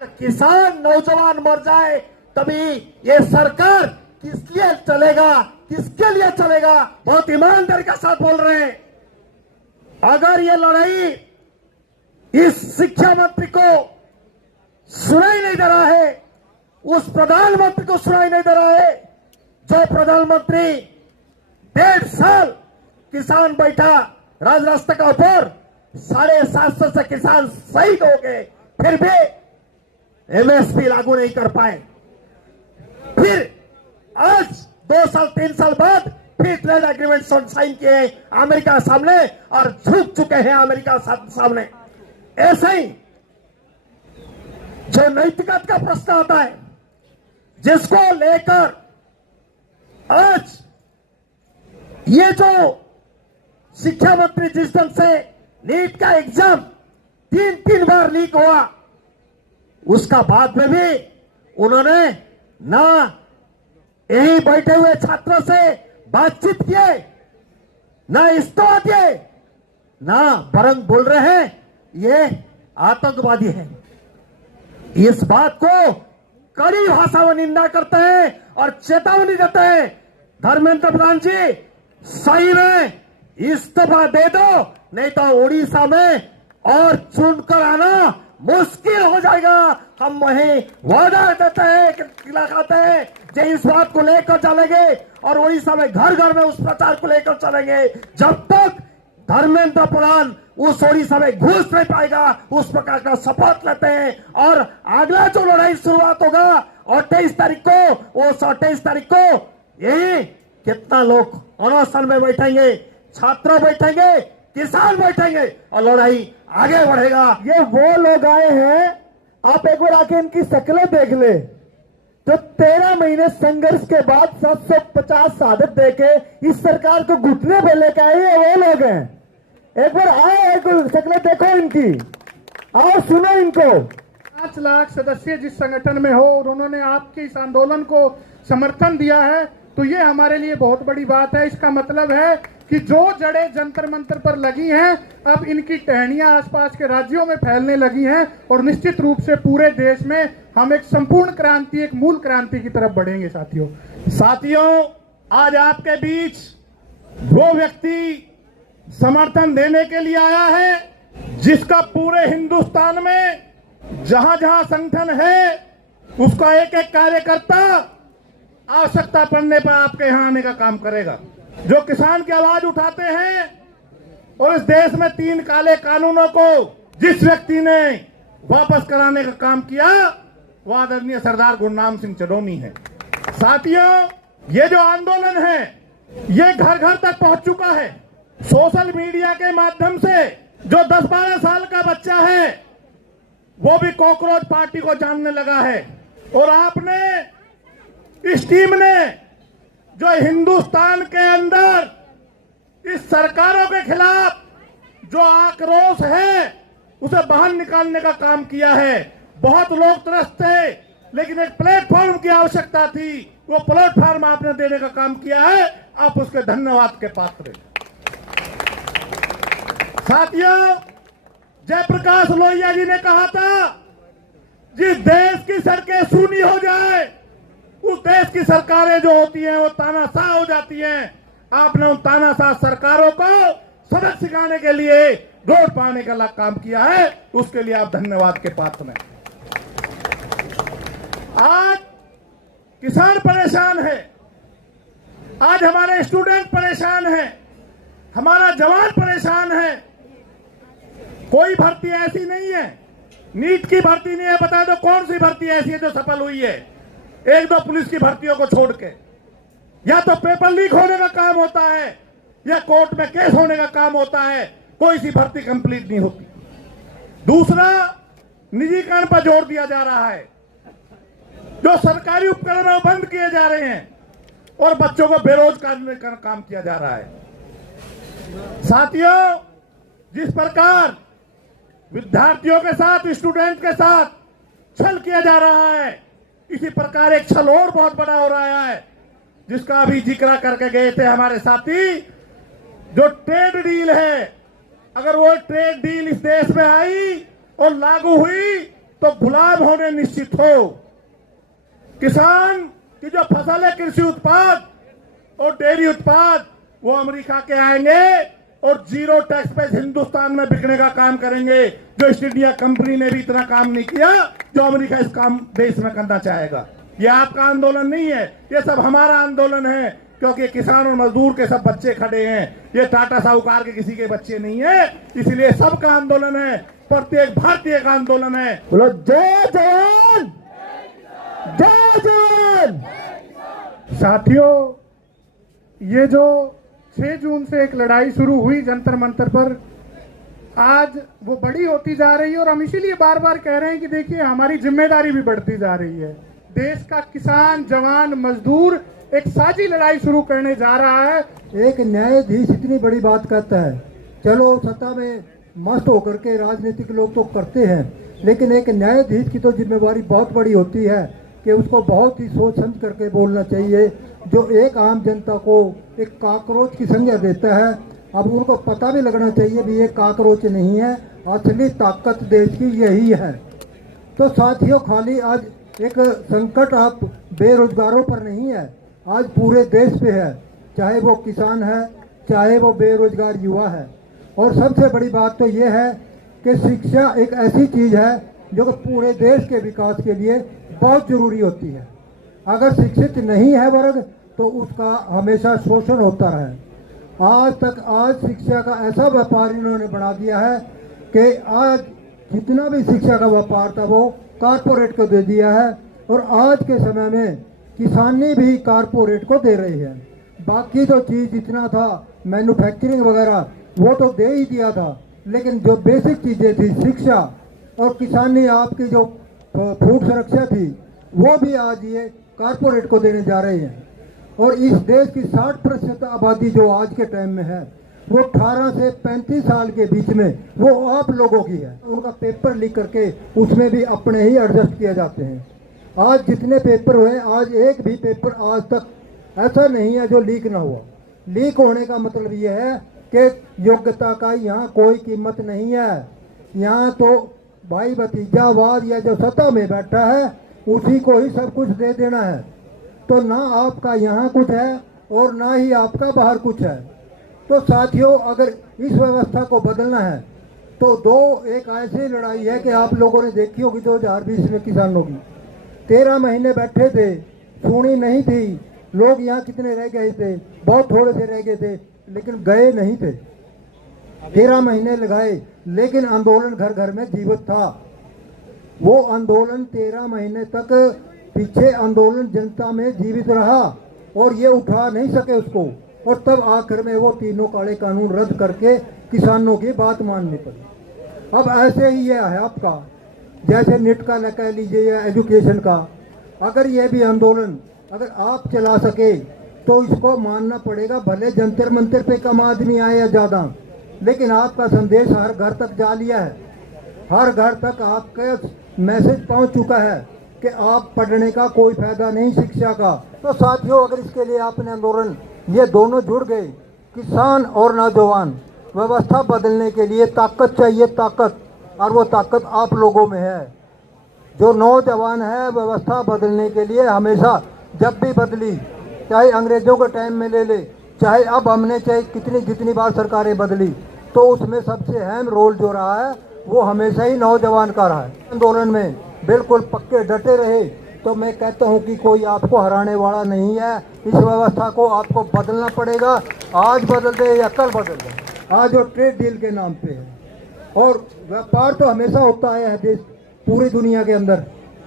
किसान नौजवान मर जाए तभी ये सरकार किस लिए चलेगा, किसके लिए चलेगा? बहुत ईमानदारी के साथ बोल रहे हैं। अगर ये लड़ाई इस शिक्षा मंत्री को सुनाई नहीं दे रहा है, उस प्रधानमंत्री को सुनाई नहीं दे रहा है, जो प्रधानमंत्री 1.5 साल किसान बैठा राज रास्ते का ऊपर, 750 से किसान शहीद हो गए, फिर भी एमएसपी लागू नहीं कर पाए। फिर आज 2 साल 3 साल बाद फिर ट्रेड एग्रीमेंट साइन किए अमेरिका सामने और झुक चुके हैं अमेरिका सामने। ऐसे ही जो नैतिकता का प्रश्न आता है, जिसको लेकर आज ये जो शिक्षा मंत्री जिस ढंग से नीट का एग्जाम 3 बार लीक हुआ, उसका बाद में भी उन्होंने ना यही बैठे हुए छात्रों से बातचीत किए, ना इस्तीफा दिए, ना बरंग बोल रहे हैं ये आतंकवादी है। इस बात को कड़ी भाषा में निंदा करते हैं और चेतावनी देते हैं। धर्मेंद्र प्रधान जी, सही में इस्तीफा दे दो, नहीं तो उड़ीसा में और चुनकर आना मुश्किल हो जाएगा। हम वहीं वादा देते हैं, लगाते हैं जो इस बात को लेकर चलेंगे और उड़ीसा में घर घर में उस प्रचार को लेकर चलेंगे। जब तक धर्मेंद्र प्रधान उस उड़ीसा में घुस नहीं पाएगा, उस प्रकार का शपथ लेते हैं। और अगला जो लड़ाई शुरुआत होगा 28 तारीख को, उस 28 तारीख को यही कितना लोग अनशन में बैठेंगे, छात्र बैठेंगे, किसान बैठेंगे और लड़ाई आगे बढ़ेगा। ये वो लोग आए हैं, आप एक बार आके इनकी शक्लें देख ले, तो 13 महीने संघर्ष के बाद 750 शहादत देके इस सरकार को घुटने पे लेके आए हैं, वो लोग हैं। एक बार आए, एक शक्लें देखो इनकी, आओ सुनो इनको। 5 लाख सदस्य जिस संगठन में हो और उन्होंने आपके इस आंदोलन को समर्थन दिया है, तो ये हमारे लिए बहुत बड़ी बात है। इसका मतलब है कि जो जड़ें जंतर मंतर पर लगी हैं, अब इनकी टहनियां आसपास के राज्यों में फैलने लगी हैं और निश्चित रूप से पूरे देश में हम एक संपूर्ण क्रांति, एक मूल क्रांति की तरफ बढ़ेंगे। साथियों, आज आपके बीच वो व्यक्ति समर्थन देने के लिए आया है जिसका पूरे हिंदुस्तान में जहां जहां संगठन है, उसका एक एक कार्यकर्ता आवश्यकता पड़ने पर आपके यहां आने का काम करेगा। जो किसान की आवाज उठाते हैं और इस देश में 3 काले कानूनों को जिस व्यक्ति ने वापस कराने का काम किया, वो आदरणीय सरदार गुरनाम सिंह चडोनी है। साथियों, ये जो आंदोलन है ये घर घर तक पहुंच चुका है। सोशल मीडिया के माध्यम से जो 10-12 साल का बच्चा है वो भी कॉकरोच पार्टी को जानने लगा है। और आपने, इस टीम ने जो हिंदुस्तान के अंदर इस सरकारों के खिलाफ जो आक्रोश है उसे बाहर निकालने का काम किया है। बहुत लोग त्रस्त थे, लेकिन एक प्लेटफॉर्म की आवश्यकता थी, वो प्लेटफॉर्म आपने देने का काम किया है। आप उसके धन्यवाद के पात्र हैं। साथियों, जयप्रकाश लोहिया जी ने कहा था, जिस देश की सड़कें सूनी हो जाए उस देश की सरकारें जो होती हैं वो तानाशाह हो जाती हैं। आपने उन तानाशाह सरकारों को सबक सिखाने के लिए रोड पाने का काम किया है, उसके लिए आप धन्यवाद के पात्र हैं। आज किसान परेशान है, आज हमारे स्टूडेंट परेशान है, हमारा जवान परेशान है। कोई भर्ती ऐसी नहीं है, नीट की भर्ती नहीं है, बता दो कौन सी भर्ती ऐसी है जो सफल हुई है? 1-2 पुलिस की भर्तियों को छोड़ के। या तो पेपर लीक होने का काम होता है या कोर्ट में केस होने का काम होता है, कोई सी भर्ती कंप्लीट नहीं होती। दूसरा, निजीकरण पर जोर दिया जा रहा है, जो सरकारी उपकरण बंद किए जा रहे हैं और बच्चों को बेरोजगार का काम किया जा रहा है। साथियों, जिस प्रकार विद्यार्थियों के साथ, स्टूडेंट के साथ छल किया जा रहा है, इसी प्रकार एक छल और बहुत बड़ा हो रहा है, जिसका अभी जिक्र करके गए थे हमारे साथी। जो ट्रेड डील है, अगर वो ट्रेड डील इस देश में आई और लागू हुई तो गुलाम होने निश्चित हो। किसान की जो फसल है, कृषि उत्पाद और डेयरी उत्पाद, वो अमेरिका के आएंगे और जीरो टैक्स पे हिंदुस्तान में बिकने का काम करेंगे। जो ईस्ट इंडिया कंपनी ने भी इतना काम नहीं किया जो अमेरिका इस काम देश में करना चाहेगा। ये आपका आंदोलन नहीं है, ये सब हमारा आंदोलन है, क्योंकि किसान और मजदूर के सब बच्चे खड़े हैं। ये टाटा साहूकार के किसी के बच्चे नहीं है, इसलिए सबका आंदोलन है, प्रत्येक भारतीय का आंदोलन है। बोलो जय जवान, जय जवान। साथियों, ये जो 6 जून से एक लड़ाई शुरू हुई जंतर मंतर पर, आज वो बड़ी होती जा रही है और हम इसीलिए बार बार कह रहे हैं कि देखिए हमारी जिम्मेदारी भी बढ़ती जा रही है। देश का किसान, जवान, मजदूर एक साझी लड़ाई शुरू करने जा रहा है। एक न्यायाधीश इतनी बड़ी बात कहता है, चलो सत्ता में मस्त होकर के राजनीतिक लोग तो करते हैं, लेकिन एक न्यायाधीश की तो जिम्मेवारी बहुत बड़ी होती है कि उसको बहुत ही सोच समझ करके बोलना चाहिए। जो एक आम जनता को एक काकरोच की संज्ञा देता है, अब उनको पता भी लगना चाहिए भी ये काकरोच नहीं है, असली ताकत देश की यही है। तो साथियों, खाली आज एक संकट आप बेरोजगारों पर नहीं है, आज पूरे देश पे है, चाहे वो किसान है, चाहे वो बेरोजगार युवा है। और सबसे बड़ी बात तो ये है कि शिक्षा एक ऐसी चीज है जो कि पूरे देश के विकास के लिए बहुत जरूरी होती है। अगर शिक्षित नहीं है वर्ग तो उसका हमेशा शोषण होता है। आज शिक्षा का ऐसा व्यापार इन्होंने बना दिया है कि आज जितना भी शिक्षा का व्यापार था वो कारपोरेट को दे दिया है, और आज के समय में किसानी भी कारपोरेट को दे रही है। बाकी तो चीज जितना था मैन्युफैक्चरिंग वगैरह वो तो दे ही दिया था, लेकिन जो बेसिक चीजें थी, शिक्षा और किसानी, आपकी जो फूड सुरक्षा थी, वो भी आज ये कारपोरेट को देने जा रहे हैं। और इस देश की 60% आबादी जो आज के टाइम में है वो 18 से 35 साल के बीच में वो आप लोगों की है। उनका पेपर लीक करके उसमें भी अपने ही एडजस्ट किए जाते हैं। आज जितने पेपर हुए, आज एक भी पेपर आज तक ऐसा नहीं है जो लीक ना हुआ। लीक होने का मतलब ये है कि योग्यता का यहाँ कोई कीमत नहीं है। यहाँ तो भाई भतीजावाद या जो सत्ता में बैठा है उसी को ही सब कुछ दे देना है। तो ना आपका यहाँ कुछ है और ना ही आपका बाहर कुछ है। तो साथियों, अगर इस व्यवस्था को बदलना है तो एक ऐसी लड़ाई है कि आप लोगों ने देखी होगी 2020 में किसानों की 13 महीने बैठे थे, सुनी नहीं थी। लोग यहाँ कितने रह गए थे, बहुत थोड़े से रह गए थे, लेकिन गए नहीं थे। 13 महीने लगाए, लेकिन आंदोलन घर घर में जीवित था। वो आंदोलन 13 महीने तक पीछे आंदोलन जनता में जीवित रहा और ये उठा नहीं सके उसको, और तब आखिर में वो तीनों काले कानून रद्द करके किसानों की बात माननी पड़ी। अब ऐसे ही ये है आपका, जैसे नेट का न कह लीजिए या एजुकेशन का, अगर ये भी आंदोलन अगर आप चला सके तो इसको मानना पड़ेगा। भले जंतर मंतर पे कम आदमी आए या ज़्यादा, लेकिन आपका संदेश हर घर तक जा लिया है। हर घर तक आपका मैसेज पहुंच चुका है कि आप पढ़ने का कोई फायदा नहीं, शिक्षा का। तो साथियों, अगर इसके लिए आपने आंदोलन, ये दोनों जुड़ गए, किसान और नौजवान, व्यवस्था बदलने के लिए ताकत चाहिए, ताकत, और वो ताकत आप लोगों में है। जो नौजवान है व्यवस्था बदलने के लिए हमेशा जब भी बदली, चाहे अंग्रेजों के टाइम में ले ले, चाहे अब हमने चाहे जितनी बार सरकारें बदली, तो उसमें सबसे अहम रोल जो रहा है वो हमेशा ही नौजवान का रहा है। आंदोलन में बिल्कुल पक्के डटे रहे तो मैं कहता हूं कि कोई आपको हराने वाला नहीं है। इस व्यवस्था को आपको बदलना पड़ेगा, आज बदल दे या कल बदल दे। आज वो ट्रेड डील के नाम पे है, और व्यापार तो हमेशा होता है देश पूरी दुनिया के अंदर,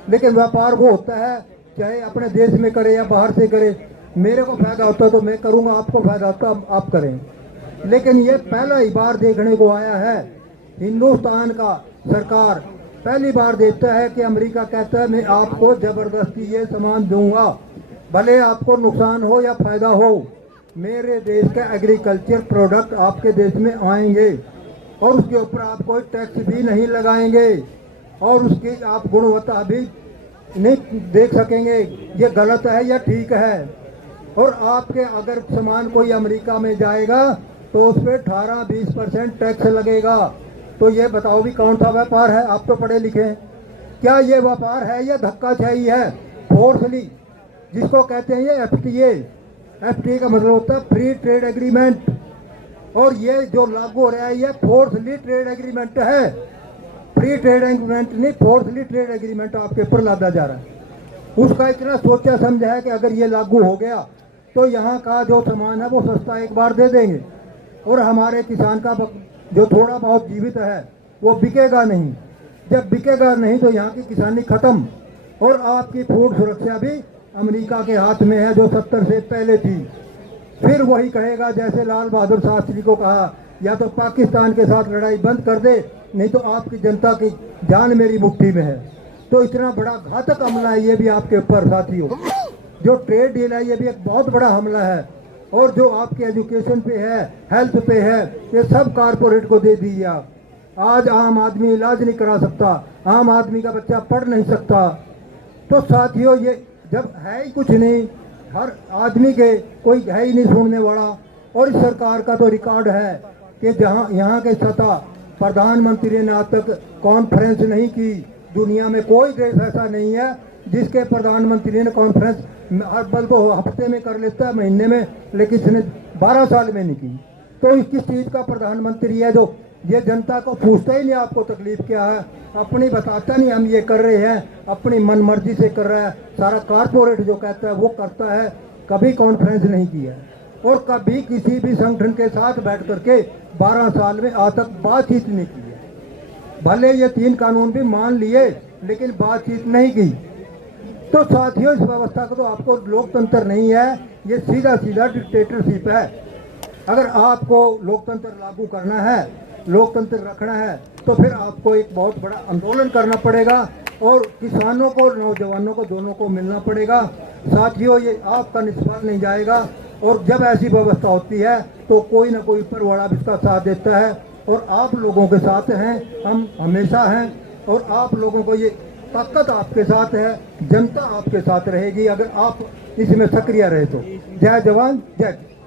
लेकिन व्यापार वो होता है चाहे अपने देश में करे या बाहर से करे। मेरे को फायदा होता तो मैं करूँगा, आपको फायदा होता आप करें। लेकिन ये पहला ही बार देखने को आया है, हिंदुस्तान का सरकार पहली बार देखता है कि अमेरिका कहता है मैं आपको जबरदस्ती ये सामान दूंगा, भले आपको नुकसान हो या फायदा हो, मेरे देश के एग्रीकल्चर प्रोडक्ट आपके देश में आएंगे और उसके ऊपर आप कोई टैक्स भी नहीं लगाएंगे और उसकी आप गुणवत्ता भी नहीं देख सकेंगे ये गलत है या ठीक है। और आपके अगर सामान कोई अमेरिका में जाएगा तो उस पर 18-20% टैक्स लगेगा। तो ये बताओ भी कौन सा व्यापार है? आप तो पढ़े लिखे हैं, क्या ये व्यापार है या धक्काशाही है? फोर्सली जिसको कहते हैं ये एफटीए। एफटीए का मतलब होता है फ्री ट्रेड एग्रीमेंट, और ये जो लागू हो रहा है ये फोर्सली ट्रेड एग्रीमेंट है। फ्री ट्रेड एग्रीमेंट नहीं, फोर्सली ट्रेड एग्रीमेंट आपके ऊपर लादा जा रहा है। उसका इतना सोचा समझा है कि अगर ये लागू हो गया तो यहाँ का जो सामान है वो सस्ता एक बार दे देंगे, और हमारे किसान का जो थोड़ा बहुत जीवित है वो बिकेगा नहीं। जब बिकेगा नहीं तो यहाँ की किसानी खत्म, और आपकी फूड सुरक्षा भी अमेरिका के हाथ में है जो 70 से पहले थी। फिर वही कहेगा जैसे लाल बहादुर शास्त्री को कहा, या तो पाकिस्तान के साथ लड़ाई बंद कर दे, नहीं तो आपकी जनता की जान मेरी मुट्ठी में है। तो इतना बड़ा घातक हमला है ये भी आपके ऊपर साथियों। जो ट्रेड डील है ये भी एक बहुत बड़ा हमला है, और जो आपके एजुकेशन पे है, हेल्थ पे है, ये सब कारपोरेट को दे दीजिए आप। आज आम आदमी इलाज नहीं करा सकता, आम आदमी का बच्चा पढ़ नहीं सकता। तो साथियों ये जब है ही कुछ नहीं, हर आदमी के कोई है ही नहीं सुनने वाला, और इस सरकार का तो रिकॉर्ड है कि जहां यहाँ के सत्ता प्रधानमंत्री ने आज तक कॉन्फ्रेंस नहीं की। दुनिया में कोई देश ऐसा नहीं है जिसके प्रधानमंत्री ने कॉन्फ्रेंस हर बल तो हफ्ते में कर लेता है, महीने में, लेकिन इसने 12 साल में नहीं की। तो इस किस चीज़ का प्रधानमंत्री है जो ये जनता को पूछता ही नहीं आपको तकलीफ क्या है, अपनी बताता नहीं हम ये कर रहे हैं, अपनी मनमर्जी से कर रहा है। सारा कारपोरेट जो कहता है वो करता है। कभी कॉन्फ्रेंस नहीं किया और कभी किसी भी संगठन के साथ बैठ करके 12 साल में आज तक बातचीत नहीं की है। भले ये 3 कानून भी मान लिए लेकिन बातचीत नहीं की। तो साथियों इस व्यवस्था को तो आपको लोकतंत्र नहीं है, ये सीधा सीधा डिक्टेटरशिप है। अगर आपको लोकतंत्र लागू करना है, लोकतंत्र रखना है, तो फिर आपको एक बहुत बड़ा आंदोलन करना पड़ेगा, और किसानों को नौजवानों को दोनों को मिलना पड़ेगा। साथियों ये आपका निष्फल नहीं जाएगा, और जब ऐसी व्यवस्था होती है तो कोई ना कोई ऊपर वाला भी इसका साथ देता है, और आप लोगों के साथ हैं, हम हमेशा हैं, और आप लोगों को ये ताकत आपके साथ है, जनता आपके साथ रहेगी अगर आप इसमें सक्रिय रहे तो। जय जवान जय किसान।